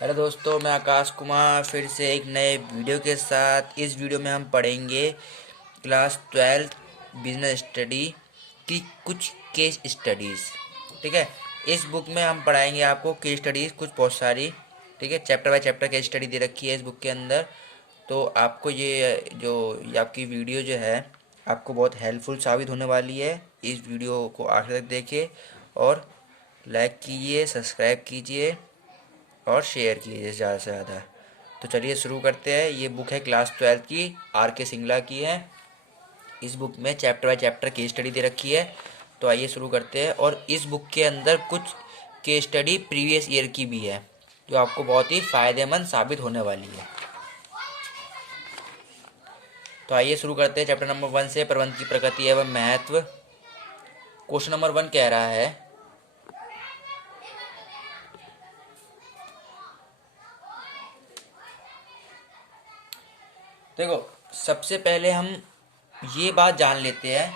Hello दोस्तों, मैं आकाश कुमार फिर से एक नए वीडियो के साथ। इस वीडियो में हम पढ़ेंगे क्लास 12 बिजनेस स्टडी की कुछ केस स्टडीज़। ठीक है, इस बुक में हम पढ़ाएंगे आपको केस स्टडीज़ कुछ बहुत सारी। ठीक है, chapter by chapter case study दे रखी है इस बुक के अंदर। तो आपको ये आपकी वीडियो जो है आपको बहुत हेल्पफुल साबित होने वाली है। इस वीडियो को आखिर तक देखिए और लाइक कीजिए, सब्सक्राइब कीजिए और शेयर कीजिए ज़्यादा से ज़्यादा। तो चलिए शुरू करते हैं। ये बुक है क्लास 12 की, आर के सिंगला की है। इस बुक में chapter by chapter case study दे रखी है। तो आइए शुरू करते हैं। और इस बुक के अंदर कुछ केस स्टडी प्रीवियस ईयर की भी है जो आपको बहुत ही फ़ायदेमंद साबित होने वाली है। तो आइए शुरू करते हैं चैप्टर नंबर 1 से, प्रबंध की प्रकृति एवं महत्व। क्वेश्चन नंबर 1 कह रहा है, देखो सबसे पहले हम ये बात जान लेते हैं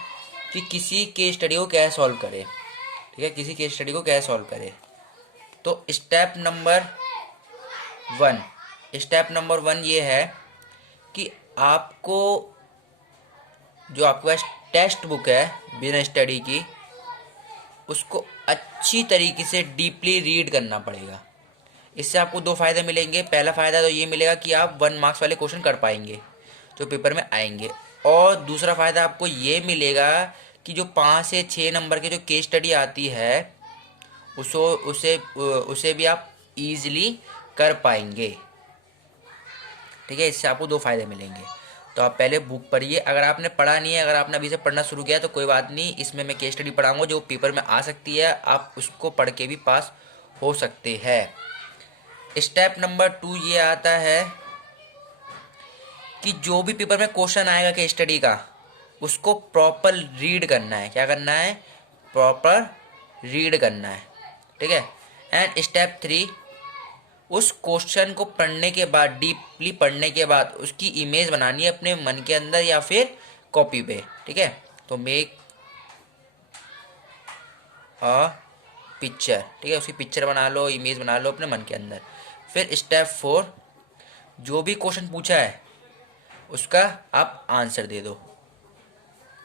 कि किसी केस स्टडी को कैसे सॉल्व करें। ठीक है, किसी केस स्टडी को कैसे सॉल्व करें। तो वन स्टेप नंबर वन ये है कि आपको जो आपके पास टेक्स्ट बुक है बिजनेस स्टडी की, उसको अच्छी तरीके से डीपली रीड करना पड़ेगा। इससे आपको दो फ़ायदे मिलेंगे। पहला फ़ायदा तो ये मिलेगा कि आप 1 मार्क्स वाले क्वेश्चन कर पाएंगे जो पेपर में आएंगे। और दूसरा फ़ायदा आपको ये मिलेगा कि जो 5 से 6 नंबर के जो केस स्टडी आती है उसो उसे उसे भी आप इजीली कर पाएंगे। ठीक है, इससे आपको दो फ़ायदे मिलेंगे। तो आप पहले बुक पढ़िए। अगर आपने पढ़ा नहीं है, अगर आपने अभी से पढ़ना शुरू किया तो कोई बात नहीं, इसमें मैं केस स्टडी पढ़ाऊँगा जो पेपर में आ सकती है। आप उसको पढ़ के भी पास हो सकते हैं। स्टेप नंबर 2 ये आता है कि जो भी पेपर में क्वेश्चन आएगा केस स्टडी का उसको प्रॉपर रीड करना है। क्या करना है? प्रॉपर रीड करना है। ठीक है। एंड स्टेप 3, उस क्वेश्चन को पढ़ने के बाद, डीपली पढ़ने के बाद उसकी इमेज बनानी है अपने मन के अंदर या फिर कॉपी पे। ठीक है, तो मेक अ पिक्चर। ठीक है, उसकी पिक्चर बना लो, इमेज बना लो अपने मन के अंदर। फिर स्टेप 4, जो भी क्वेश्चन पूछा है उसका आप आंसर दे दो।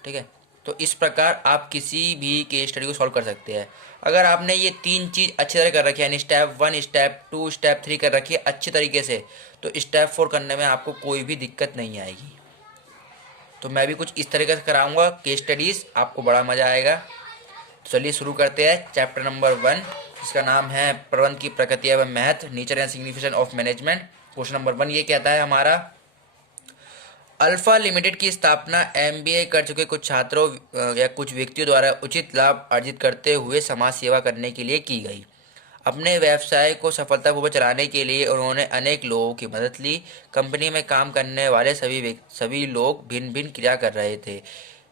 ठीक है, तो इस प्रकार आप किसी भी केस स्टडी को सॉल्व कर सकते हैं। अगर आपने ये तीन चीज़ अच्छी तरह कर रखी है, यानी स्टेप 1, स्टेप 2, स्टेप 3 कर रखी है अच्छी तरीके से, तो स्टेप 4 करने में आपको कोई भी दिक्कत नहीं आएगी। तो मैं भी कुछ इस तरीके से कराऊंगा केस स्टडीज़, आपको बड़ा मज़ा आएगा। तो चलिए शुरू करते हैं चैप्टर नंबर 1, जिसका नाम है प्रबंध की प्रकृति एवं महत्व, nature and signification of management. Question number 1 ये कहता है हमारा, अल्फा लिमिटेड की स्थापना एमबीए कर चुके कुछ छात्रों या कुछ व्यक्तियों द्वारा उचित लाभ अर्जित करते हुए समाज सेवा करने के लिए की गई। अपने व्यवसाय को सफलतापूर्वक चलाने के लिए उन्होंने अनेक लोगों की मदद ली। कंपनी में काम करने वाले सभी लोग भिन्न भिन्न क्रिया कर रहे थे।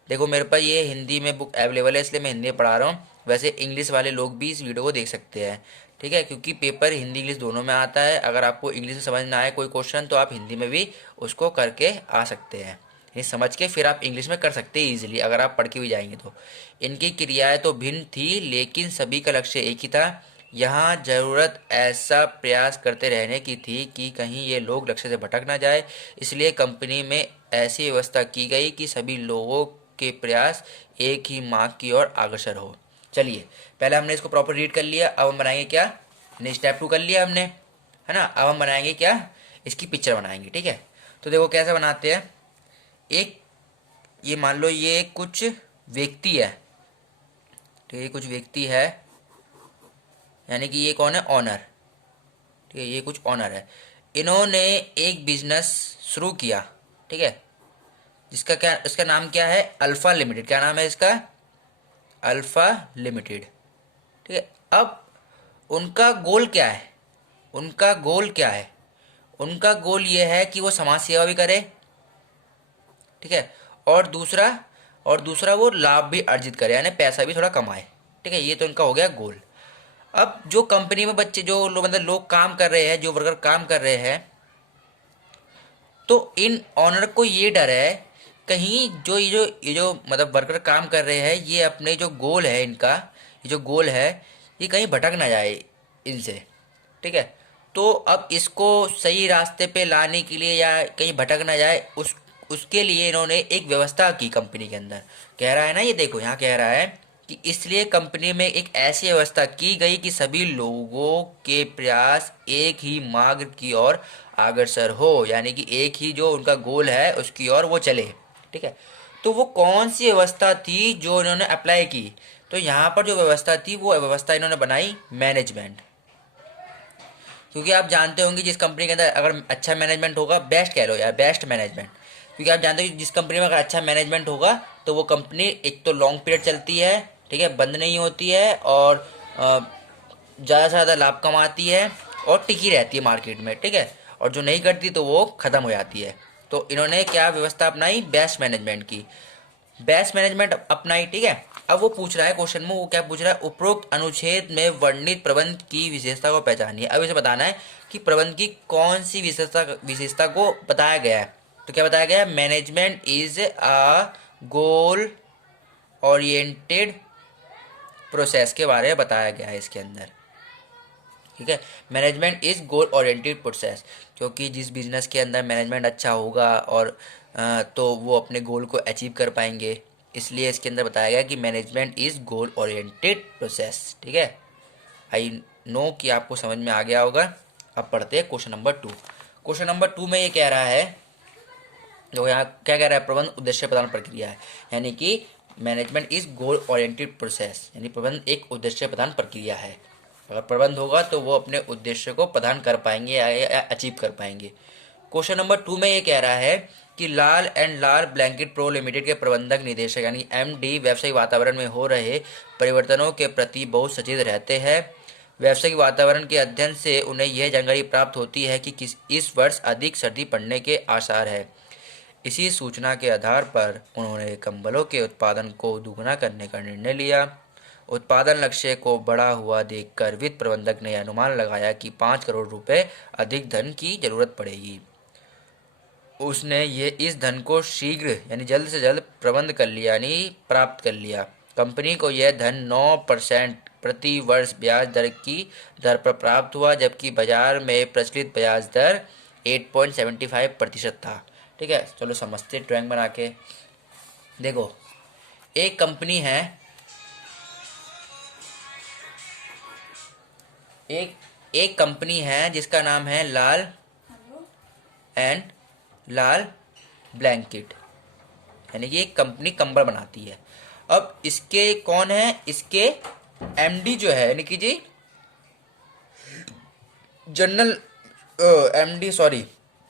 देखो मेरे पास ये हिंदी में बुक अवेलेबल है इसलिए मैं हिंदी में पढ़ा रहा हूँ। वैसे इंग्लिश वाले लोग भी इस वीडियो को देख सकते हैं। ठीक है, क्योंकि पेपर हिंदी इंग्लिश दोनों में आता है। अगर आपको इंग्लिश में समझ ना आए कोई क्वेश्चन तो आप हिंदी में भी उसको करके आ सकते हैं। ये समझ के फिर आप इंग्लिश में कर सकते हैं ईजिली, अगर आप पढ़ के भी जाएंगे तो। इनकी क्रियाएं तो भिन्न थी लेकिन सभी का लक्ष्य एक ही था। यहाँ ज़रूरत ऐसा प्रयास करते रहने की थी कि कहीं ये लोग लक्ष्य से भटक ना जाए। इसलिए कंपनी में ऐसी व्यवस्था की गई कि सभी लोगों के प्रयास एक ही मार्ग की ओर अग्रसर हो। चलिए, पहले हमने इसको प्रॉपर रीड कर लिया, अब हम बनाएंगे क्या? नहीं, स्टेप 2 कर लिया हमने, है ना। अब हम बनाएंगे क्या? इसकी पिक्चर बनाएंगे। ठीक है, तो देखो कैसे बनाते हैं। एक, ये मान लो ये कुछ व्यक्ति है। ठीक है, ये कुछ व्यक्ति है, यानी कि ये कौन है? ऑनर। ठीक है, ये कुछ ऑनर है। इन्होंने एक बिजनेस शुरू किया। ठीक है, जिसका क्या, इसका नाम क्या है? Alpha limited. क्या नाम है इसका? Alpha limited. ठीक है, अब उनका गोल क्या है? उनका गोल क्या है? उनका गोल ये है कि वो समाज सेवा भी करे। ठीक है, और दूसरा वो लाभ भी अर्जित करे, यानी पैसा भी थोड़ा कमाए। ठीक है, ये तो इनका हो गया गोल। अब जो कंपनी में बच्चे, जो लोग मतलब लोग काम कर रहे हैं, जो वर्कर काम कर रहे हैं, तो इन ऑनर को ये डर है कहीं ये जो मतलब वर्कर काम कर रहे हैं, ये अपने जो गोल है इनका, ये जो गोल है ये कहीं भटक ना जाए इनसे। ठीक है, तो अब इसको सही रास्ते पे लाने के लिए या कहीं भटक ना जाए उसके लिए इन्होंने एक व्यवस्था की कंपनी के अंदर। कह रहा है ना, ये देखो यहाँ कह रहा है कि इसलिए कंपनी में एक ऐसी व्यवस्था की गई कि सभी लोगों के प्रयास एक ही मार्ग की ओर अग्रसर हो, यानी कि एक ही जो उनका गोल है उसकी ओर वो चले। ठीक है, तो वो कौन सी व्यवस्था थी जो इन्होंने अप्लाई की? तो यहाँ पर जो व्यवस्था थी वो व्यवस्था इन्होंने बनाई मैनेजमेंट। क्योंकि आप जानते होंगे जिस कंपनी के अंदर अगर अच्छा मैनेजमेंट होगा, बेस्ट कह लो यार, बेस्ट मैनेजमेंट, क्योंकि आप जानते हो जिस कंपनी में अगर अच्छा मैनेजमेंट होगा तो वो कंपनी एक तो लॉन्ग पीरियड चलती है, ठीक है, बंद नहीं होती है, और ज़्यादा से ज़्यादा लाभ कमाती है और टिकी रहती है मार्केट में। ठीक है, और जो नहीं करती तो वो ख़त्म हो जाती है। तो इन्होंने क्या व्यवस्था अपनाई? बेस्ट मैनेजमेंट की, बेस्ट मैनेजमेंट अपनाई। ठीक है, अब वो पूछ रहा है क्वेश्चन में, वो क्या पूछ रहा है? उपरोक्त अनुच्छेद में वर्णित प्रबंध की विशेषता को पहचानिए। अब इसे बताना है कि प्रबंध की कौन सी विशेषता को बताया गया है। तो क्या बताया गया है? Management is a goal oriented process के बारे में बताया गया है इसके अंदर। ठीक है, management is goal oriented process, क्योंकि जिस बिजनेस के अंदर मैनेजमेंट अच्छा होगा और तो वो अपने गोल को अचीव कर पाएंगे, इसलिए इसके अंदर बताया गया कि management is goal oriented process. ठीक है, आई नो कि आपको समझ में आ गया होगा। अब पढ़ते हैं क्वेश्चन नंबर 2। क्वेश्चन नंबर 2 में ये कह रहा है, जो यहाँ क्या कह रहा है? प्रबंध उद्देश्य प्रदान प्रक्रिया है, यानी कि management is goal oriented process, यानी प्रबंध एक उद्देश्य प्रदान प्रक्रिया है। अगर प्रबंध होगा तो वो अपने उद्देश्य को प्रदान कर पाएंगे या अचीव कर पाएंगे। क्वेश्चन नंबर 2 में ये कह रहा है कि Lal and Lal blanket pro limited के प्रबंधक निदेशक यानी एमडी व्यावसायिक वातावरण में हो रहे परिवर्तनों के प्रति बहुत सचेत रहते हैं। व्यावसायिक वातावरण के अध्ययन से उन्हें यह जानकारी प्राप्त होती है कि इस वर्ष अधिक सर्दी पड़ने के आसार है। इसी सूचना के आधार पर उन्होंने कंबलों के उत्पादन को दुगना करने का निर्णय लिया। उत्पादन लक्ष्य को बढ़ा हुआ देखकर वित्त प्रबंधक ने अनुमान लगाया कि 5 करोड़ रुपए अधिक धन की जरूरत पड़ेगी। उसने ये इस धन को शीघ्र यानी जल्द से जल्द प्रबंध कर लिया, यानी प्राप्त कर लिया। कंपनी को यह धन 9% प्रति वर्ष ब्याज दर की दर पर प्राप्त हुआ, जबकि बाजार में प्रचलित ब्याज दर 8.75% था। ठीक है, चलो समझते ड्राइंग बना के। देखो, एक कंपनी है, एक कंपनी है जिसका नाम है लाल एंड लाल ब्लैंकेट, यानी कि एक कंपनी कंबल बनाती है। अब इसके कौन है? इसके एमडी जो है, यानी कि जी जनरल एमडी, सॉरी,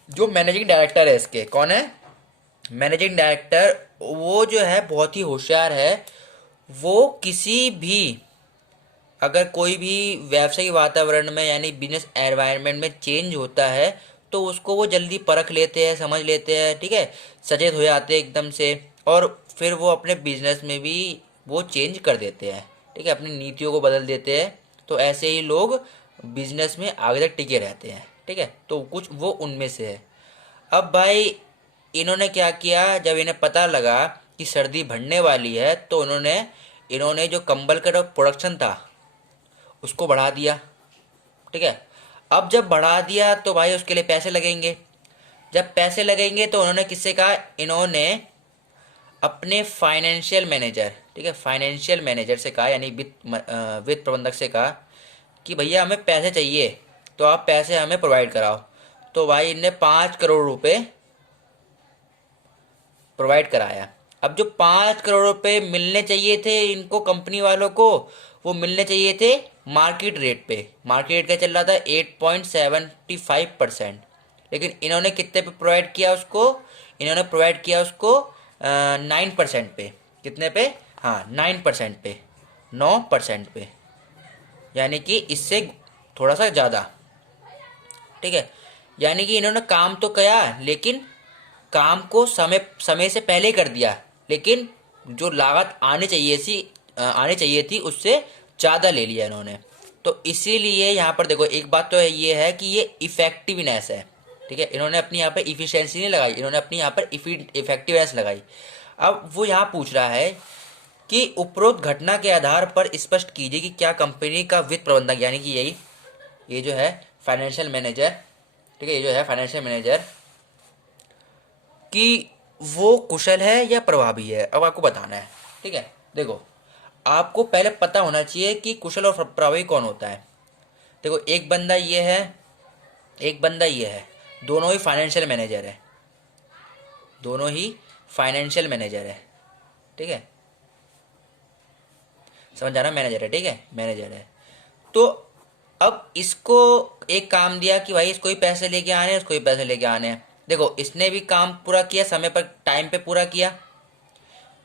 जो मैनेजिंग डायरेक्टर है इसके, कौन है? Managing director. वो जो है बहुत ही होशियार है। वो किसी भी अगर कोई भी व्यावसायिक वातावरण में यानी बिजनेस एनवायरनमेंट में चेंज होता है तो उसको वो जल्दी परख लेते हैं, समझ लेते हैं। ठीक है, सचेत हो जाते हैं एकदम से, और फिर वो अपने बिजनेस में भी वो चेंज कर देते हैं। ठीक है, अपनी नीतियों को बदल देते हैं। तो ऐसे ही लोग बिजनेस में आगे तक टिके रहते हैं। ठीक है, तो कुछ वो उनमें से है। अब भाई इन्होंने क्या किया, जब इन्हें पता लगा कि सर्दी बढ़ने वाली है तो इन्होंने जो कंबल का प्रोडक्शन था उसको बढ़ा दिया। ठीक है, अब जब बढ़ा दिया तो भाई उसके लिए पैसे लगेंगे। जब पैसे लगेंगे तो उन्होंने किससे कहा? इन्होंने अपने फाइनेंशियल मैनेजर, ठीक है, फाइनेंशियल मैनेजर से कहा, यानी वित्त प्रबंधक से कहा कि भैया हमें पैसे चाहिए, तो आप पैसे हमें प्रोवाइड कराओ। तो भाई इनने 5 करोड़ रुपए प्रोवाइड कराया। अब जो 5 करोड़ रुपए मिलने चाहिए थे इनको, कंपनी वालों को, वो मिलने चाहिए थे मार्केट रेट पे। मार्केट रेट क्या चल रहा था? 8.75%। लेकिन इन्होंने कितने पे प्रोवाइड किया उसको? इन्होंने प्रोवाइड किया उसको 9% पे। कितने पे? हाँ, 9% पे, 9% पे, यानी कि इससे थोड़ा सा ज़्यादा। ठीक है, यानी कि इन्होंने काम तो किया लेकिन काम को समय समय से पहले कर दिया, लेकिन जो लागत आने चाहिए थी उससे ज़्यादा ले लिया इन्होंने। तो इसीलिए यहाँ पर देखो, एक बात तो ये है कि ये इफेक्टिवनेस है। ठीक है, इन्होंने अपनी यहाँ पर इफिशियंसी नहीं लगाई, इन्होंने अपनी यहाँ पर इफेक्टिवनेस लगाई। अब वो यहाँ पूछ रहा है कि उपरोक्त घटना के आधार पर स्पष्ट कीजिए कि क्या कंपनी का वित्त प्रबंधक, यानी कि ये जो है फाइनेंशियल मैनेजर, ठीक है, ये जो है फाइनेंशियल मैनेजर कि वो कुशल है या प्रभावी है, अब आपको बताना है। ठीक है, देखो आपको पहले पता होना चाहिए कि कुशल और प्रभावी कौन होता है। देखो एक बंदा ये है, एक बंदा ये है, दोनों ही फाइनेंशियल मैनेजर है, दोनों ही फाइनेंशियल मैनेजर है। ठीक है, समझ आ रहा, मैनेजर है, ठीक है, मैनेजर है। तो अब इसको एक काम दिया कि भाई इसको ही पैसे लेके आने हैं, इसको ही पैसे लेके आने हैं। देखो इसने भी काम पूरा किया, समय पर टाइम पे पूरा किया।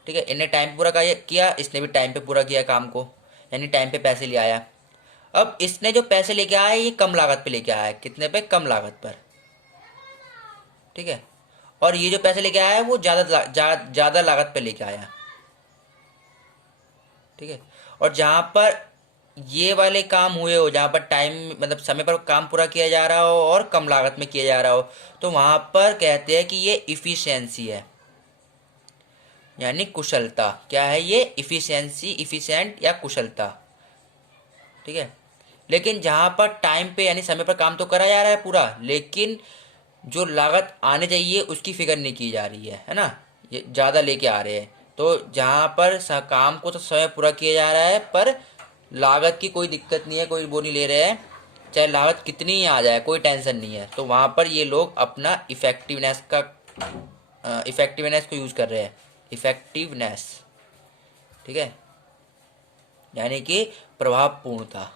ठीक है, इन्हें टाइम पे पूरा किया, इसने भी टाइम पे पूरा किया काम को, यानी टाइम पे पैसे ले आया। अब इसने जो पैसे लेके आया ये कम लागत पे लेके आया है, कितने पे, कम लागत पर। ठीक है, और ये जो पैसे लेके आया है वो ज़्यादा लागत पे लेके आया। ठीक है, और जहाँ पर ये वाले काम हुए हो, जहाँ पर टाइम मतलब समय पर काम पूरा किया जा रहा हो और कम लागत में किया जा रहा हो, तो वहाँ पर कहते हैं कि ये इफ़िशियंसी है, यानी कुशलता। क्या है ये, इफ़िशियंसी, इफ़िशिएंट या कुशलता। ठीक है, लेकिन जहाँ पर टाइम पे यानी समय पर काम तो करा जा रहा है पूरा, लेकिन जो लागत आने चाहिए उसकी फिक्र नहीं की जा रही है ना, ये ज़्यादा लेके आ रहे हैं। तो जहाँ पर काम को तो समय पूरा किया जा रहा है पर लागत की कोई दिक्कत नहीं है, कोई वो नहीं ले रहे हैं, चाहे लागत कितनी ही आ जाए कोई टेंशन नहीं है। तो वहाँ पर ये लोग अपना इफेक्टिवनेस को यूज़ कर रहे हैं, इफेक्टिवनेस। ठीक है, यानी कि प्रभावपूर्णता।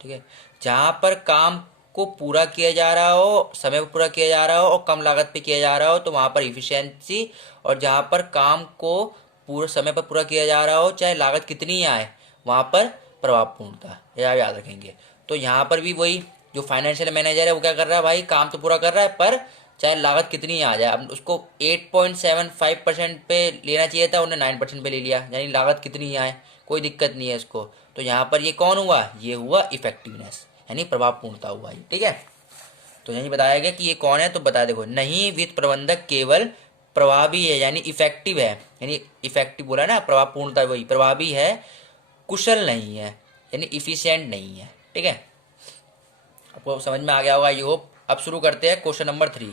ठीक है, जहाँ पर काम को पूरा किया जा रहा हो, समय पर पूरा किया जा रहा हो और कम लागत पे किया जा रहा हो, तो वहाँ पर इफिशियंसी। और जहाँ पर काम को पूरे समय पर पूरा किया जा रहा हो चाहे लागत कितनी ही आए, वहाँ पर प्रभावपूर्णता, यह याद रखेंगे। तो यहाँ पर भी वही, जो फाइनेंशियल मैनेजर है वो क्या कर रहा है भाई, काम तो पूरा कर रहा है पर चाहे लागत कितनी ही आ जाए। अब उसको 8.75% पे लेना चाहिए था, उन्हें 9% पे ले लिया, यानी लागत कितनी ही आए कोई दिक्कत नहीं है इसको। तो यहाँ पर ये कौन हुआ, ये हुआ इफेक्टिवनेस, यानी प्रभावपूर्णता हुआ ये। ठीक है, तो यही बताया गया कि ये कौन है, तो बता देखो, नहीं वित्त प्रबंधक केवल प्रभावी है यानी इफेक्टिव है, यानी इफेक्टिव बोला ना, प्रभावपूर्णता वही, प्रभावी है, कुशल नहीं है, यानी इफिशियंट नहीं है। ठीक है, आपको समझ में आ गया होगा, आई होप। अब शुरू करते हैं क्वेश्चन नंबर 3।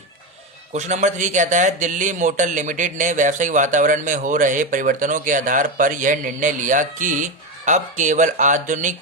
क्वेश्चन नंबर 3 कहता है, दिल्ली मोटर लिमिटेड ने व्यावसायिक वातावरण में हो रहे परिवर्तनों के आधार पर यह निर्णय लिया कि अब केवल आधुनिक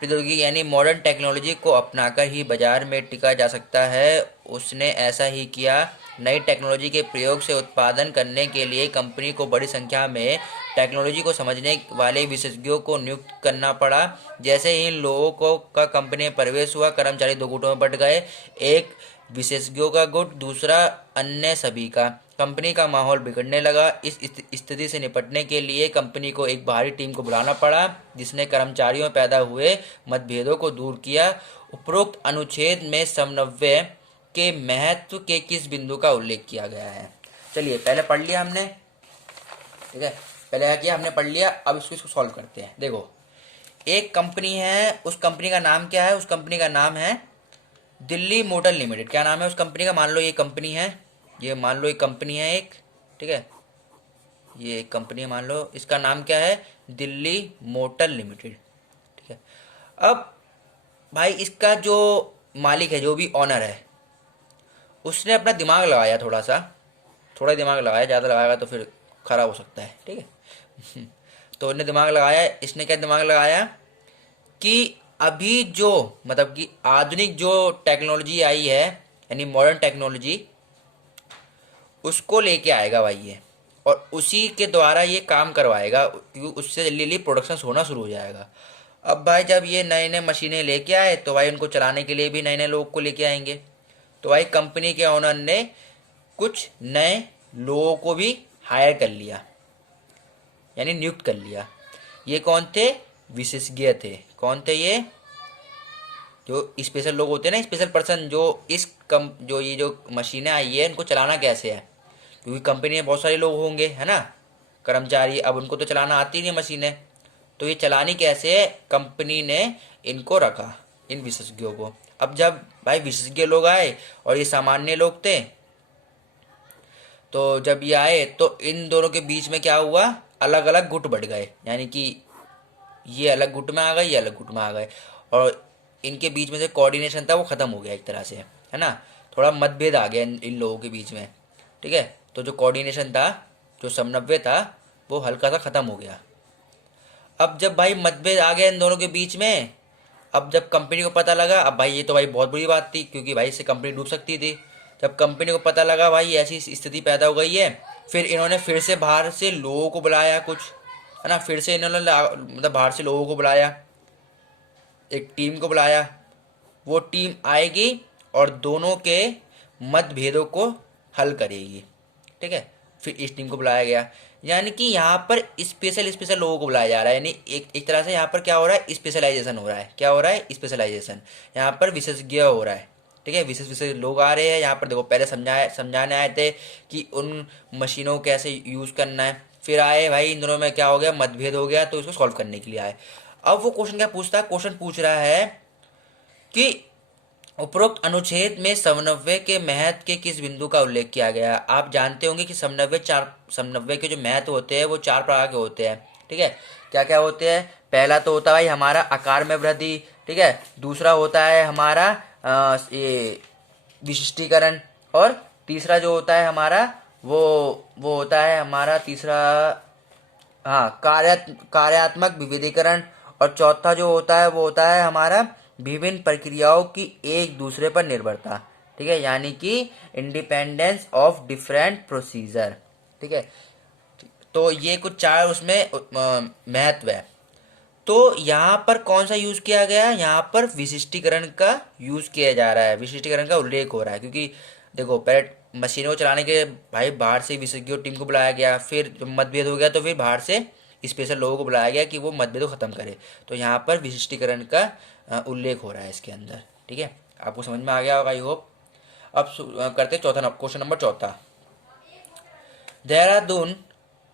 प्रौद्योगिकी यानी मॉडर्न टेक्नोलॉजी को अपनाकर ही बाजार में टिका जा सकता है। उसने ऐसा ही किया। नई टेक्नोलॉजी के प्रयोग से उत्पादन करने के लिए कंपनी को बड़ी संख्या में टेक्नोलॉजी को समझने वाले विशेषज्ञों को नियुक्त करना पड़ा। जैसे ही इन लोगों को का कंपनी में प्रवेश हुआ, कर्मचारी दो गुटों में बंट गए, एक विशेषज्ञों का गुट, दूसरा अन्य सभी का। कंपनी का माहौल बिगड़ने लगा। इस स्थिति से निपटने के लिए कंपनी को एक बाहरी टीम को बुलाना पड़ा, जिसने कर्मचारियों में पैदा हुए मतभेदों को दूर किया। उपरोक्त अनुच्छेद में समन्वय के महत्व के किस बिंदु का उल्लेख किया गया है। चलिए पहले पढ़ लिया हमने, ठीक है, पहले क्या किया हमने, पढ़ लिया। अब इसको सॉल्व करते हैं। देखो एक कंपनी है, उस कंपनी का नाम क्या है, उस कंपनी का नाम है दिल्ली मोटर लिमिटेड। क्या नाम है उस कंपनी का, मान लो ये कंपनी है, ये मान लो एक कंपनी है एक, ठीक है, ये एक कंपनी है, मान लो इसका नाम क्या है, दिल्ली मोटर लिमिटेड। ठीक है, अब भाई इसका जो मालिक है, जो भी ऑनर है, उसने अपना दिमाग लगाया थोड़ा सा, थोड़ा दिमाग लगाया, ज़्यादा लगाएगा तो फिर ख़राब हो सकता है। ठीक है तो उसने दिमाग लगाया, इसने क्या दिमाग लगाया कि अभी जो मतलब कि आधुनिक जो टेक्नोलॉजी आई है, यानी मॉडर्न टेक्नोलॉजी, उसको लेके आएगा भाई ये, और उसी के द्वारा ये काम करवाएगा, क्योंकि उससे जल्दी जल्दी प्रोडक्शन होना शुरू हो जाएगा। अब भाई जब ये नए नए मशीनें लेके आए तो भाई उनको चलाने के लिए भी नए नए लोगों को लेके आएंगे। तो भाई कंपनी के ओनर ने कुछ नए लोगों को भी हायर कर लिया, यानी नियुक्त कर लिया। ये कौन थे, विशेषज्ञ थे। कौन थे ये, जो स्पेशल लोग होते हैं ना, स्पेशल पर्सन, जो जो ये जो मशीनें आई है इनको चलाना कैसे है, क्योंकि कंपनी में बहुत सारे लोग होंगे, है ना, कर्मचारी, अब उनको तो चलाना आती नहीं मशीनें, तो ये चलानी कैसे है, कंपनी ने इनको रखा, इन विशेषज्ञों को। अब जब भाई विशेषज्ञ लोग आए और ये सामान्य लोग थे, तो जब ये आए तो इन दोनों के बीच में क्या हुआ, अलग अलग गुट बढ़ गए, यानी कि ये अलग गुट में आ गए, ये अलग गुट में आ गए। और इनके बीच में जो कोऑर्डिनेशन था वो ख़त्म हो गया एक तरह से, है ना। थोड़ा मतभेद आ गया इन लोगों के बीच में, ठीक है। तो जो कोऑर्डिनेशन था, जो समन्वय था, वो हल्का सा ख़त्म हो गया। अब जब भाई मतभेद आ गया इन दोनों के बीच में, अब जब कंपनी को पता लगा, अब भाई ये तो भाई बहुत बुरी बात थी, क्योंकि भाई इससे कंपनी डूब सकती थी। जब कंपनी को पता लगा भाई ऐसी स्थिति पैदा हो गई है, फिर इन्होंने फिर से बाहर से लोगों को बुलाया कुछ, है ना। फिर से इन्होंने मतलब बाहर से लोगों को बुलाया, एक टीम को बुलाया। वो टीम आएगी और दोनों के मतभेदों को हल करेगी, ठीक है। फिर इस टीम को बुलाया गया, यानी कि यहाँ पर स्पेशल स्पेशल लोगों को बुलाया जा रहा है, यानी एक तरह से यहाँ पर क्या हो रहा है, स्पेशलाइजेशन हो रहा है। क्या हो रहा है? स्पेशलाइजेशन। यहाँ पर विशेषज्ञ हो रहा है, ठीक है। विशेष विशेष लोग आ रहे हैं यहाँ पर। देखो पहले समझाने आए थे कि उन मशीनों को कैसे यूज़ करना है, फिर आए भाई इन दोनों में क्या हो गया, मतभेद हो गया, तो इसको सॉल्व करने के लिए आए। अब वो क्वेश्चन क्या पूछता है? क्वेश्चन पूछ रहा है कि उपरोक्त अनुच्छेद में समन्वय के महत्व के किस बिंदु का उल्लेख किया गया है। आप जानते होंगे कि समन्वय के जो महत्व होते हैं वो 4 प्रकार के होते हैं, ठीक है। क्या क्या होते हैं? पहला तो होता है भाई हमारा आकार में वृद्धि, ठीक है। दूसरा होता है हमारा ये विशिष्टीकरण, और तीसरा जो होता है हमारा वो होता है हमारा तीसरा, हाँ, कार्यात्मक विविधीकरण। और चौथा जो होता है वो होता है हमारा विभिन्न प्रक्रियाओं की एक दूसरे पर निर्भरता, ठीक है, यानी कि इंडिपेंडेंस ऑफ डिफरेंट प्रोसीजर, ठीक है। तो ये कुछ 4 उसमें महत्व है। तो यहाँ पर कौन सा यूज़ किया गया? यहाँ पर विशिष्टीकरण का यूज़ किया जा रहा है, विशिष्टीकरण का उल्लेख हो रहा है, क्योंकि देखो पहले मशीनों को चलाने के भाई बाहर से विशेषज्ञ टीम को बुलाया गया, फिर जब मतभेद हो गया तो फिर बाहर से स्पेशल लोगों को बुलाया गया कि वो मतभेद को ख़त्म करे। तो यहाँ पर विशिष्टीकरण का उल्लेख हो रहा है इसके अंदर, ठीक है। आपको समझ में आ गया होगा आई होप। अब करते चौथा क्वेश्चन नंबर चौथा। देहरादून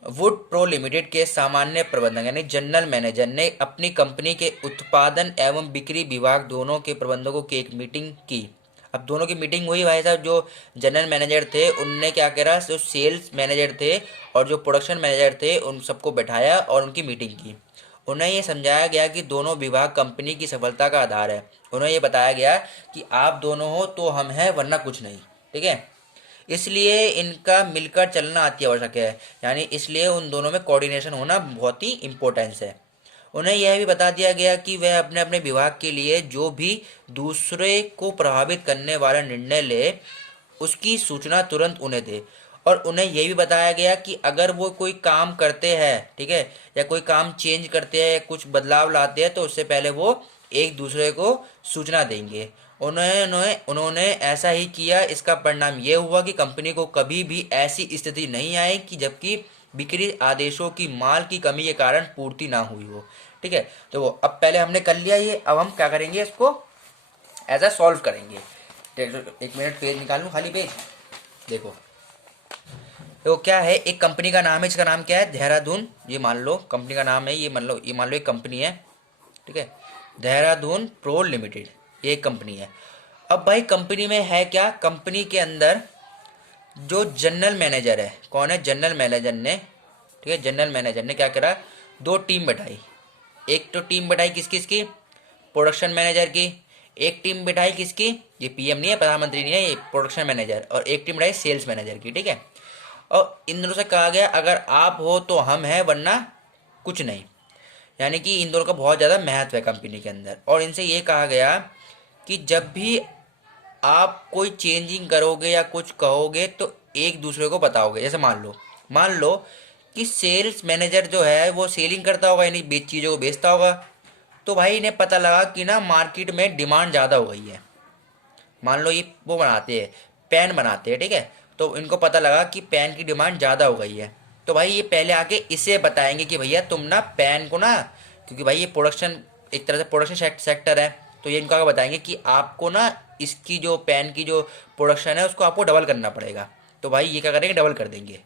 वुड प्रो लिमिटेड के सामान्य प्रबंधक यानी जनरल मैनेजर ने अपनी कंपनी के उत्पादन एवं बिक्री विभाग दोनों के प्रबंधकों की एक मीटिंग की। अब दोनों की मीटिंग हुई भाई साहब। जो जनरल मैनेजर थे उनने क्या करा, जो सेल्स मैनेजर थे और जो प्रोडक्शन मैनेजर थे उन सबको बैठाया और उनकी मीटिंग की। उन्हें ये समझाया गया कि दोनों विभाग कंपनी की सफलता का आधार है। उन्हें ये बताया गया कि आप दोनों हो तो हम हैं, वरना कुछ नहीं, ठीक है। इसलिए इनका मिलकर चलना अति आवश्यक है, यानी इसलिए उन दोनों में कोऑर्डिनेशन होना बहुत ही इम्पोर्टेंस है। उन्हें यह भी बता दिया गया कि वह अपने अपने विभाग के लिए जो भी दूसरे को प्रभावित करने वाला निर्णय ले उसकी सूचना तुरंत उन्हें दे। और उन्हें यह भी बताया गया कि अगर वो कोई काम करते हैं, ठीक है, या कोई काम चेंज करते हैं, कुछ बदलाव लाते हैं, तो उससे पहले वो एक दूसरे को सूचना देंगे। उन्होंने उन्होंने ऐसा ही किया। इसका परिणाम ये हुआ कि कंपनी को कभी भी ऐसी स्थिति नहीं आई कि जबकि बिक्री आदेशों की माल की कमी के कारण पूर्ति ना हुई हो, ठीक है। तो वो अब पहले हमने कर लिया ये, अब हम क्या करेंगे, इसको एज अ सॉल्व करेंगे। एक मिनट पेज निकालूं, खाली पेज। देखो तो क्या है, एक कंपनी का नाम है, इसका नाम क्या है, देहरादून। ये मान लो कंपनी का नाम है, ये मान लो एक कंपनी है, ठीक है, देहरादून प्रो लिमिटेड, ये एक कंपनी है। अब भाई कंपनी में है क्या, कंपनी के अंदर जो जनरल मैनेजर है, कौन है, जनरल मैनेजर ने, ठीक है, जनरल मैनेजर ने क्या करा, 2 टीम बैठाई। एक तो टीम बैठाई किस किस की, प्रोडक्शन मैनेजर की। एक टीम बैठाई किसकी, ये पीएम नहीं है, प्रधानमंत्री नहीं है, ये प्रोडक्शन मैनेजर। और एक टीम बैठाई सेल्स मैनेजर की, ठीक है। और इन दोनों से कहा गया अगर आप हो तो हम हैं, वरना कुछ नहीं। यानी कि इन दोनों का बहुत ज़्यादा महत्व है कंपनी के अंदर। और इनसे ये कहा गया कि जब भी आप कोई चेंजिंग करोगे या कुछ कहोगे तो एक दूसरे को बताओगे। जैसे मान लो कि सेल्स मैनेजर जो है वो सेलिंग करता होगा, यानी चीज़ों को बेचता होगा। तो भाई इन्हें पता लगा कि ना मार्केट में डिमांड ज़्यादा हो गई है। मान लो ये वो बनाते हैं, पेन बनाते हैं, ठीक है। तो इनको पता लगा कि पेन की डिमांड ज़्यादा हो गई है। तो भाई ये पहले आके इसे बताएंगे कि भैया तुम ना पेन को ना, क्योंकि भाई ये प्रोडक्शन, एक तरह से प्रोडक्शन सेक्टर है, तो ये इनको आगे बताएंगे कि आपको ना इसकी जो पेन की जो प्रोडक्शन है उसको आपको डबल करना पड़ेगा। तो भाई ये क्या करेंगे, डबल कर देंगे,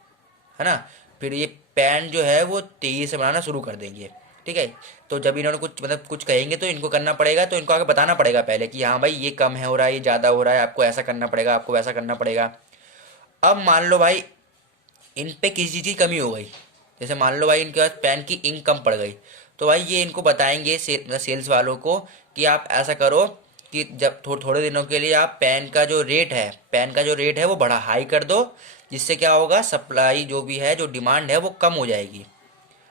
है ना। फिर ये पेन जो है वो तेज़ी से बनाना शुरू कर देंगे, ठीक है। तो जब इन्होंने कुछ मतलब कुछ कहेंगे तो इनको करना पड़ेगा, तो इनको आगे बताना पड़ेगा पहले कि हाँ भाई ये कम है हो रहा है, ये ज़्यादा हो रहा है, आपको ऐसा करना पड़ेगा, आपको वैसा करना पड़ेगा। अब मान लो भाई इन पे किसी चीज़ की कमी हो गई, जैसे मान लो भाई इनके पास पेन की इंक कम पड़ गई, तो भाई ये इनको बताएंगे सेल्स वालों को कि आप ऐसा करो कि जब थोड़े दिनों के लिए आप पेन का जो रेट है वो बढ़ा हाई कर दो, जिससे क्या होगा, सप्लाई जो भी है, जो डिमांड है वो कम हो जाएगी।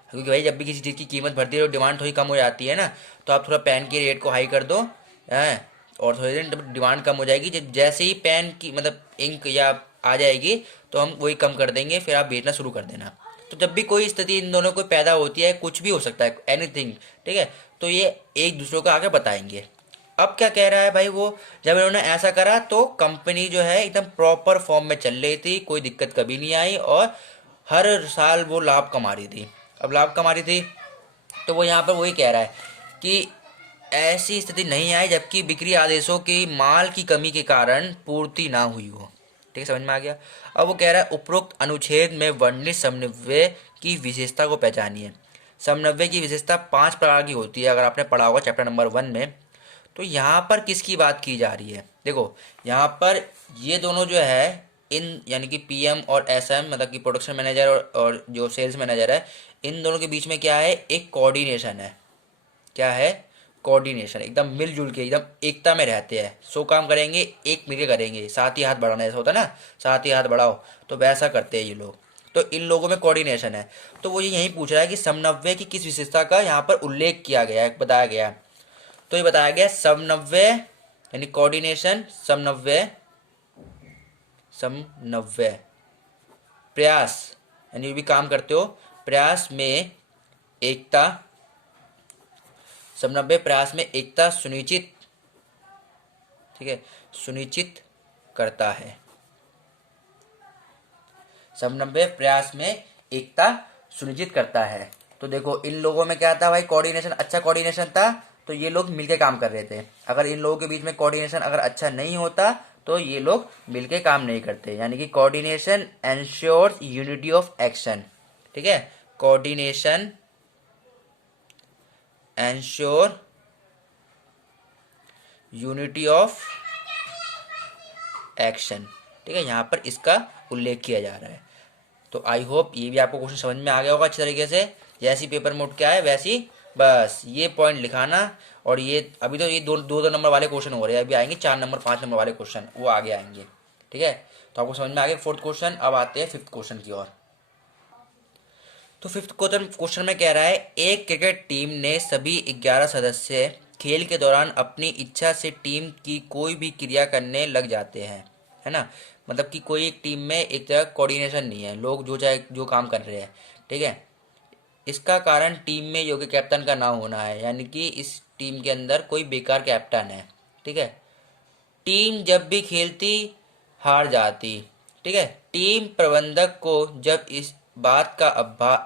क्योंकि भाई जब भी किसी चीज़ की कीमत बढ़ती है तो डिमांड थोड़ी कम हो जाती है ना, तो आप थोड़ा पेन के रेट को हाई कर दो हैं, और थोड़ी देर डिमांड कम हो जाएगी। जैसे ही पेन की मतलब इंक या आ जाएगी तो हम वही कम कर देंगे, फिर आप बेचना शुरू कर देना। तो जब भी कोई स्थिति इन दोनों को पैदा होती है, कुछ भी हो सकता है, एनीथिंग, ठीक है, तो ये एक दूसरे को आगे बताएंगे। अब क्या कह रहा है भाई वो, जब इन्होंने ऐसा करा तो कंपनी जो है एकदम प्रॉपर फॉर्म में चल रही थी, कोई दिक्कत कभी नहीं आई, और हर साल वो लाभ कमा रही थी। अब लाभ कमा रही थी तो वो यहाँ पर वही कह रहा है कि ऐसी स्थिति नहीं आई जबकि बिक्री आदेशों की माल की कमी के कारण पूर्ति ना हुई हो। ठीक है, समझ में आ गया। अब वो कह रहा है उपरोक्त अनुच्छेद में वर्णित समन्वय की विशेषता को पहचानिए। समन्वय की विशेषता 5 प्रकार की होती है, अगर आपने पढ़ा होगा चैप्टर नंबर 1 में। तो यहाँ पर किसकी बात की जा रही है, देखो यहाँ पर ये दोनों जो है, इन यानी कि पीएम और एसएम, मतलब कि प्रोडक्शन मैनेजर और जो सेल्स मैनेजर है, इन दोनों के बीच में क्या है, एक कोऑर्डिनेशन है। क्या है, कोऑर्डिनेशन, एकदम मिलजुल के एकदम एकता में रहते हैं, सो काम करेंगे, एक मिलकर करेंगे, साथ ही हाथ बढ़ाना, ऐसा होता है ना, साथ ही हाथ बढ़ाओ, तो वैसा करते हैं ये लोग। तो इन लोगों में कोऑर्डिनेशन है। तो वो ये यही पूछ रहा है कि समन्वय की किस विशेषता का यहाँ पर उल्लेख किया गया है, बताया गया है। तो ये बताया गया समन्वय यानी कोऑर्डिनेशन, समन्वय, समन्वय प्रयास यानी जो भी काम करते हो, प्रयास में एकता, समन्वय प्रयास में एकता सुनिश्चित, ठीक है, सुनिश्चित करता है। समन्वय प्रयास में एकता सुनिश्चित करता है। तो देखो इन लोगों में क्या था भाई, कोऑर्डिनेशन, अच्छा कोऑर्डिनेशन था, तो ये लोग मिलके काम कर रहे थे। अगर इन लोगों के बीच में कोऑर्डिनेशन अगर अच्छा नहीं होता तो ये लोग मिलके काम नहीं करते, यानी कि coordination ensures unity of action. ठीक है, coordination ensure unity of action. ठीक है, यहाँ पर इसका उल्लेख किया जा रहा है। तो आई होप ये भी आपको क्वेश्चन समझ में आ गया होगा अच्छी तरीके से। जैसी पेपर मोड क्या है वैसी बस ये पॉइंट लिखाना, और ये अभी तो ये दो नंबर वाले क्वेश्चन हो रहे हैं, अभी आएंगे 4 नंबर 5 नंबर वाले क्वेश्चन, वो आगे आएंगे। ठीक है, तो आपको समझ में आ गया 4th क्वेश्चन। अब आते हैं 5th क्वेश्चन की ओर। तो 5th क्वेश्चन में कह रहा है, एक क्रिकेट टीम ने सभी 11 सदस्य खेल के दौरान अपनी इच्छा से टीम की कोई भी क्रिया करने लग जाते हैं, है ना। मतलब कि कोई एक टीम में एक तरह कोऑर्डिनेशन नहीं है, लोग जो चाहे जो काम कर रहे हैं। ठीक है, इसका कारण टीम में योग्य कैप्टन का ना होना है, यानी कि इस टीम के अंदर कोई बेकार कैप्टन है। ठीक है, टीम जब भी खेलती हार जाती। ठीक है, टीम प्रबंधक को जब इस बात का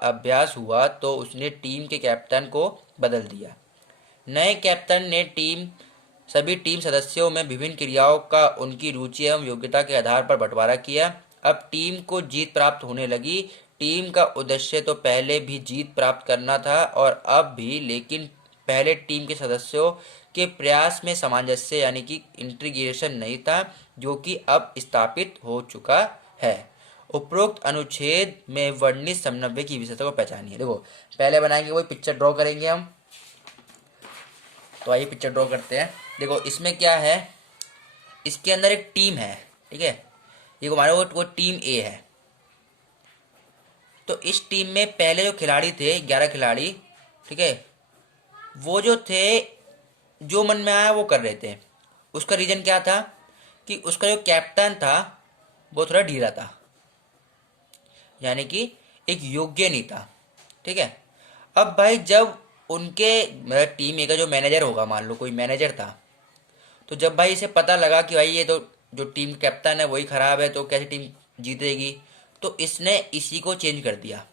अभ्यास हुआ तो उसने टीम के कैप्टन को बदल दिया। नए कैप्टन ने सभी टीम सदस्यों में विभिन्न क्रियाओं का उनकी रुचि एवं योग्यता के आधार पर बंटवारा किया। अब टीम को जीत प्राप्त होने लगी। टीम का उद्देश्य तो पहले भी जीत प्राप्त करना था और अब भी, लेकिन पहले टीम के सदस्यों के प्रयास में सामंजस्य यानी कि इंटीग्रेशन नहीं था, जो कि अब स्थापित हो चुका है। उपरोक्त अनुच्छेद में वर्णित समन्वय की विशेषता को पहचानिए। देखो पहले बनाएंगे वही पिक्चर ड्रॉ करेंगे हम, तो आइए पिक्चर ड्रॉ करते हैं। देखो इसमें क्या है, इसके अंदर एक टीम है। ठीक है, ये हमारे वो टीम ए है। तो इस टीम में पहले जो खिलाड़ी थे 11 खिलाड़ी, ठीक है, वो जो थे जो मन में आया वो कर रहे थे। उसका रीजन क्या था कि उसका जो कैप्टन था वो थोड़ा ढीला था, यानी कि एक योग्य नहीं था। ठीक है, अब भाई जब उनके टीम ए का जो मैनेजर होगा, मान लो कोई मैनेजर था, तो जब भाई इसे पता लगा कि भाई ये तो जो टीम कैप्टन है वही खराब है, तो कैसे टीम जीतेगी, तो इसने इसी को चेंज कर दिया।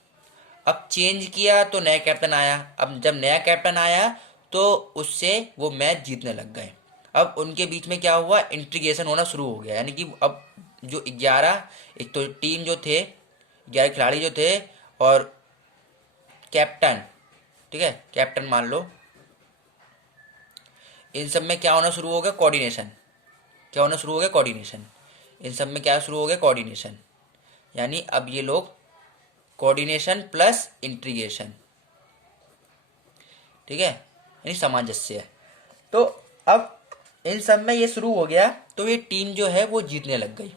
अब चेंज किया तो नया कैप्टन आया। अब जब नया कैप्टन आया तो उससे वो मैच जीतने लग गए। अब उनके बीच में क्या हुआ, इंटीग्रेशन होना शुरू हो गया, यानी कि अब जो 11, एक तो टीम जो थे 11 खिलाड़ी जो थे और कैप्टन, ठीक है, कैप्टन मान लो, इन सब में क्या होना शुरू हो गया, कोऑर्डिनेशन। क्या होना शुरू हो गया, कोऑर्डिनेशन। इन सब में क्या शुरू हो गया, कोऑर्डिनेशन। यानी अब ये लोग कोऑर्डिनेशन प्लस इंटीग्रेशन, ठीक है, यानी सामंजस्य। तो अब इन सब में ये शुरू हो गया, तो ये टीम जो है वो जीतने लग गई।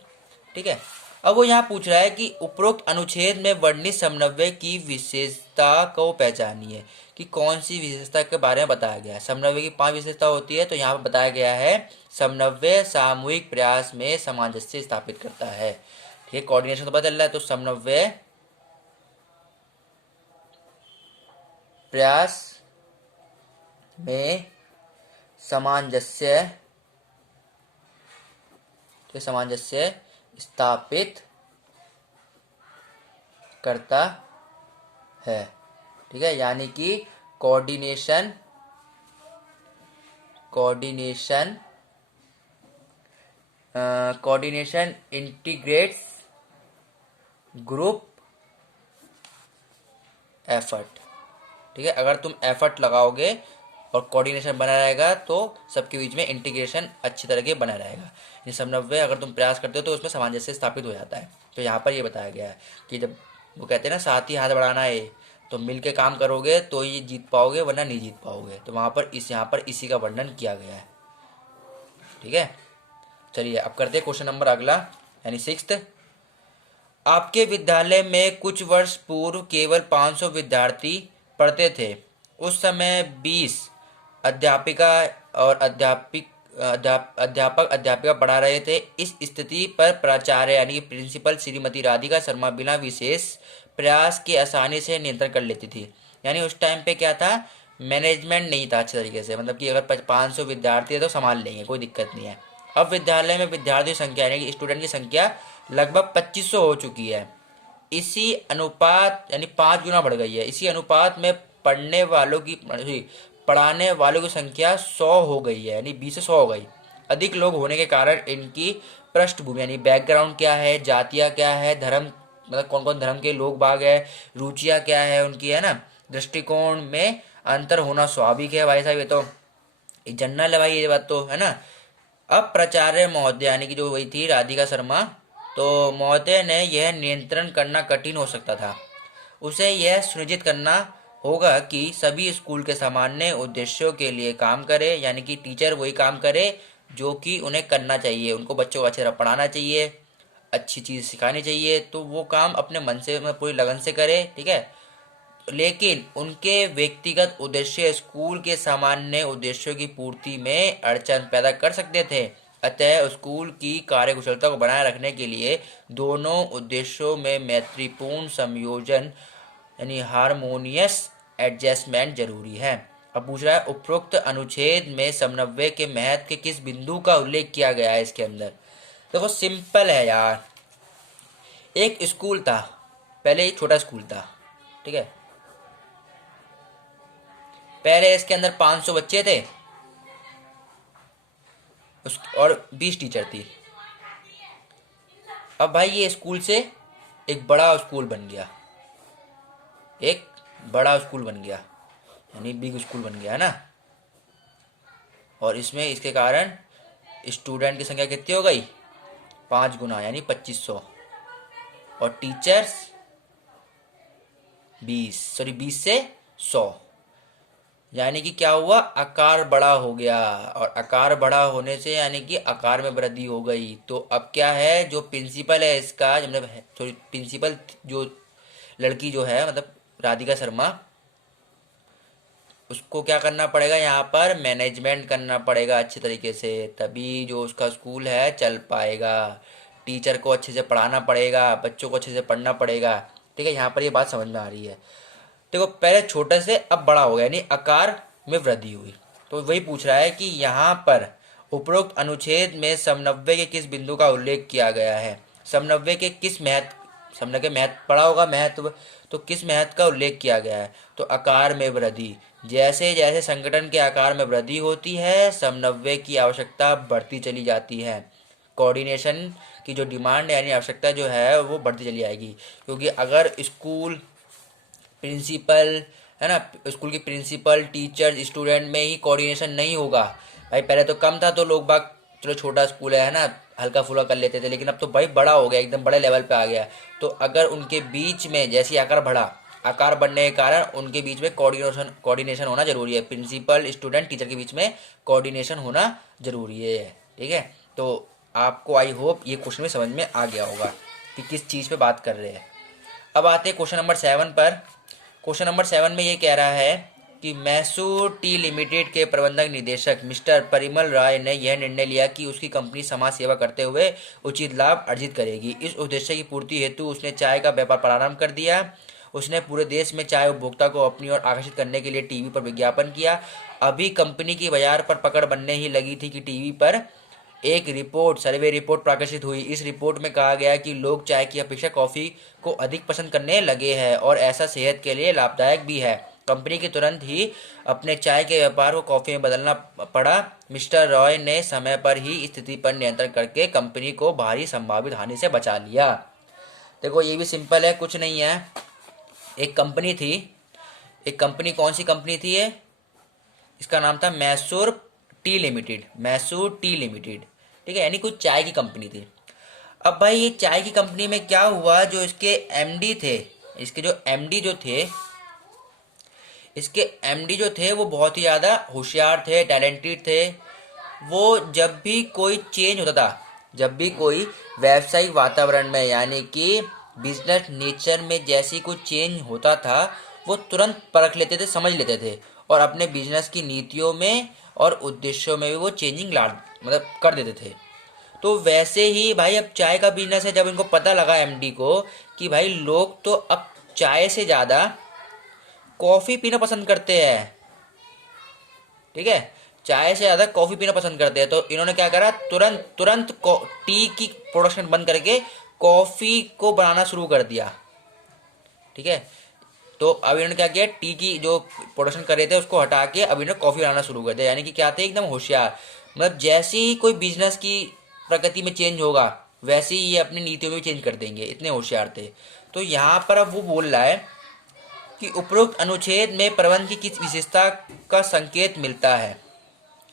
ठीक है, अब वो यहाँ पूछ रहा है कि उपरोक्त अनुच्छेद में वर्णित समन्वय की विशेषता को पहचानिए, कि कौन सी विशेषता के बारे में बताया गया है। समन्वय की 5 विशेषता होती है, तो यहाँ पर बताया गया है समन्वय सामूहिक प्रयास में सामंजस्य स्थापित करता है। ठीक है, कोऑर्डिनेशन तो पता चल रहा है, तो समन्वय प्रयास में सामंजस्य स्थापित करता है। ठीक है, यानी कि कोऑर्डिनेशन इंटीग्रेट्स ग्रुप एफर्ट। ठीक है, अगर तुम एफर्ट लगाओगे और कोऑर्डिनेशन बना रहेगा तो सबके बीच में इंटीग्रेशन अच्छी तरह के बना रहेगा। ये समन्वय अगर तुम प्रयास करते हो तो उसमें सामंजस्य स्थापित हो जाता है। तो यहाँ पर ये बताया गया है कि जब वो कहते हैं ना साथ ही हाथ बढ़ाना है, तो मिल के काम करोगे तो ये जीत पाओगे, वरना नहीं जीत पाओगे। तो वहाँ पर यहाँ पर इसी का वर्णन किया गया है। ठीक है, चलिए अब करते हैं क्वेश्चन नंबर अगला, यानी 6th। आपके विद्यालय में कुछ वर्ष पूर्व केवल 500 विद्यार्थी पढ़ते थे। उस समय 20 अध्यापिका और अध्यापक अध्यापिका पढ़ा रहे थे। इस स्थिति पर प्राचार्य यानी कि प्रिंसिपल श्रीमती राधिका शर्मा बिना विशेष प्रयास के आसानी से नियंत्रण कर लेती थी। यानी उस टाइम पे क्या था, मैनेजमेंट नहीं था अच्छे तरीके से, मतलब कि अगर 500 विद्यार्थी है तो संभाल लेंगे, कोई दिक्कत नहीं है। अब विद्यालय में विद्यार्थियों की संख्या यानी कि स्टूडेंट की संख्या लगभग 2500 हो चुकी है। इसी अनुपात यानी 5 गुना बढ़ गई है। इसी अनुपात में पढ़ाने वालों की संख्या 100 हो गई है, यानी 20 से 100 हो गई। अधिक लोग होने के कारण इनकी पृष्ठभूमि यानी बैकग्राउंड क्या है, जातियाँ क्या है, धर्म मतलब कौन कौन धर्म के लोग बाग है, रुचियाँ क्या है उनकी, है ना, दृष्टिकोण में अंतर होना स्वाभाविक है भाई साहब। ये तो जनरल है भाई, ये बात तो है ना। अब प्राचार्य महोदय यानी कि जो वही थी राधिका शर्मा, तो महोदय ने यह नियंत्रण करना कठिन हो सकता था। उसे यह सुनिश्चित करना होगा कि सभी स्कूल के सामान्य उद्देश्यों के लिए काम करे, यानी कि टीचर वही काम करे जो कि उन्हें करना चाहिए। उनको बच्चों को अच्छी तरह पढ़ाना चाहिए, अच्छी चीज़ सिखानी चाहिए, तो वो काम अपने मन से पूरी लगन से करे। ठीक है, लेकिन उनके व्यक्तिगत उद्देश्य स्कूल के सामान्य उद्देश्यों की पूर्ति में अड़चन पैदा कर सकते थे। अतः स्कूल की कार्यकुशलता को बनाए रखने के लिए दोनों उद्देश्यों में मैत्रीपूर्ण संयोजन यानी हारमोनियस एडजस्टमेंट जरूरी है। अब पूछ रहा है उपरोक्त अनुच्छेद में समन्वय के महत्व के किस बिंदु का उल्लेख किया गया है इसके अंदर। देखो सिंपल है यार, एक स्कूल था, पहले एक छोटा स्कूल था। ठीक है, पहले इसके अंदर 500 बच्चे थे और 20 टीचर थी। अब भाई ये स्कूल से एक बड़ा स्कूल बन गया, एक बड़ा स्कूल बन गया, यानी बिग स्कूल बन गया है ना। और इसमें इसके कारण स्टूडेंट की संख्या कितनी हो गई, 5 गुना यानी 2500, और टीचर्स 20 से 100, यानी कि क्या हुआ, आकार बड़ा हो गया। और आकार बड़ा होने से यानी कि आकार में वृद्धि हो गई। तो अब क्या है, जो प्रिंसिपल है इसका, मतलब सॉरी प्रिंसिपल जो लड़की जो है मतलब राधिका शर्मा, उसको क्या करना पड़ेगा, यहाँ पर मैनेजमेंट करना पड़ेगा अच्छे तरीके से, तभी जो उसका स्कूल है चल पाएगा। टीचर को अच्छे से पढ़ाना पड़ेगा, बच्चों को अच्छे से पढ़ना पड़ेगा। ठीक है, यहाँ पर ये बात समझ में आ रही है। देखो पहले छोटे से अब बड़ा हो गया, यानी आकार में वृद्धि हुई। तो वही पूछ रहा है कि यहाँ पर उपरोक्त अनुच्छेद में समन्वय के किस बिंदु का उल्लेख किया गया है। समन्वय के किस महत्व, समन्वय के महत्व पढ़ा होगा महत्व, तो किस महत्व का उल्लेख किया गया है, तो आकार में वृद्धि। जैसे जैसे संगठन के आकार में वृद्धि होती है समन्वय की आवश्यकता बढ़ती चली जाती है। कोऑर्डिनेशन की जो डिमांड यानी आवश्यकता जो है वो बढ़ती चली जाएगी, क्योंकि अगर स्कूल प्रिंसिपल है ना, स्कूल की प्रिंसिपल टीचर स्टूडेंट में ही कोऑर्डिनेशन नहीं होगा। भाई पहले तो कम था तो लोग बाग चलो छोटा स्कूल है ना, हल्का फुल्का कर लेते थे, लेकिन अब तो भाई बड़ा हो गया, एकदम बड़े लेवल पे आ गया। तो अगर उनके बीच में जैसे आकार बढ़ा आकार बढ़ने के कारण उनके बीच में कोऑर्डिनेशन होना जरूरी है। प्रिंसिपल स्टूडेंट टीचर के बीच में कोऑर्डिनेशन होना जरूरी है। ठीक है, तो आपको आई होप ये क्वेश्चन में समझ में आ गया होगा कि किस चीज़ पे बात कर रहे हैं। अब आते हैं क्वेश्चन नंबर 7 पर। क्वेश्चन नंबर 7 में ये कह रहा है कि मैसूर टी लिमिटेड के प्रबंधक निदेशक मिस्टर परिमल राय ने यह निर्णय लिया कि उसकी कंपनी समाज सेवा करते हुए उचित लाभ अर्जित करेगी। इस उद्देश्य की पूर्ति हेतु उसने चाय का व्यापार प्रारंभ कर दिया। उसने पूरे देश में चाय उपभोक्ता को अपनी ओर आकर्षित करने के लिए टीवी पर विज्ञापन किया। अभी कंपनी की बाजार पर पकड़ बनने ही लगी थी कि टीवी पर एक सर्वे रिपोर्ट प्रकाशित हुई। इस रिपोर्ट में कहा गया कि लोग चाय की अपेक्षा कॉफ़ी को अधिक पसंद करने लगे हैं और ऐसा सेहत के लिए लाभदायक भी है। कंपनी के तुरंत ही अपने चाय के व्यापार को कॉफ़ी में बदलना पड़ा। मिस्टर रॉय ने समय पर ही स्थिति पर नियंत्रण करके कंपनी को भारी संभावित हानि से बचा लिया। देखो ये भी सिंपल है, कुछ नहीं है। एक कंपनी थी, एक कंपनी, कौन सी कंपनी थी ये? इसका नाम था Mysore T limited, Mysore T limited. ठीक है, यानी कुछ चाय की कंपनी थी। अब भाई ये चाय की कंपनी में क्या हुआ, जो इसके एमडी थे, इसके जो एमडी जो थे, इसके एमडी जो थे वो बहुत ही ज़्यादा होशियार थे, टैलेंटेड थे। वो जब भी कोई चेंज होता था, जब भी कोई व्यावसायिक वातावरण में यानी कि बिजनेस नेचर में जैसी कुछ चेंज होता था वो तुरंत परख लेते थे, समझ लेते थे और अपने बिजनेस की नीतियों में और उद्देश्यों में भी वो चेंजिंग ला मतलब कर देते थे। तो वैसे ही भाई अब चाय का बिजनेस है, जब इनको पता लगा एमडी को कि भाई लोग तो अब चाय से ज़्यादा कॉफ़ी पीना पसंद करते हैं, ठीक है, चाय से ज़्यादा कॉफ़ी पीना पसंद करते हैं, तो इन्होंने क्या करा, तुरंत तुरंत टी की प्रोडक्शन बंद करके कॉफ़ी को बनाना शुरू कर दिया। ठीक है, तो अब इन्होंने क्या किया, टी की जो प्रोडक्शन कर रहे थे उसको हटा के अब इन्होंने कॉफ़ी बनाना शुरू कर दिया। यानी कि क्या थे, एकदम होशियार। मतलब जैसे ही कोई बिजनेस की प्रकृति में चेंज होगा वैसे ही ये अपनी नीतियों में चेंज कर देंगे, इतने होशियार थे। तो यहाँ पर अब वो बोल रहा है कि उपरोक्त अनुच्छेद में प्रबंध की किस विशेषता का संकेत मिलता है।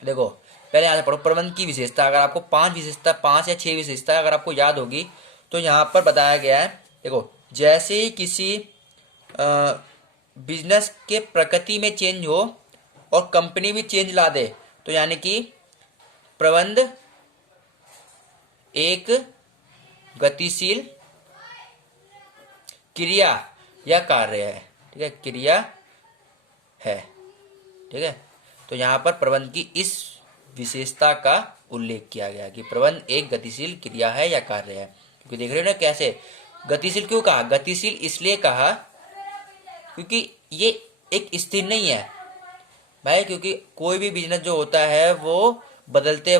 देखो पहले यहाँ से पढ़ो, प्रबंध की विशेषता। अगर आपको 5 या 6 विशेषता अगर आपको याद होगी तो यहाँ पर बताया गया है। देखो, जैसे ही किसी बिजनेस के प्रकृति में चेंज हो और कंपनी भी चेंज ला दे, तो यानी कि प्रबंध एक गतिशील क्रिया या कार्य है। ठीक है, क्रिया है। ठीक है, तो यहाँ पर प्रबंध की इस विशेषता का उल्लेख किया गया कि प्रबंध एक गतिशील क्रिया है या कार्य है। क्योंकि देख रहे हो ना कैसे गतिशील, क्यों कहा गतिशील, इसलिए कहा क्योंकि ये एक स्थिर नहीं है भाई, क्योंकि कोई भी बिजनेस जो होता है वो बदलते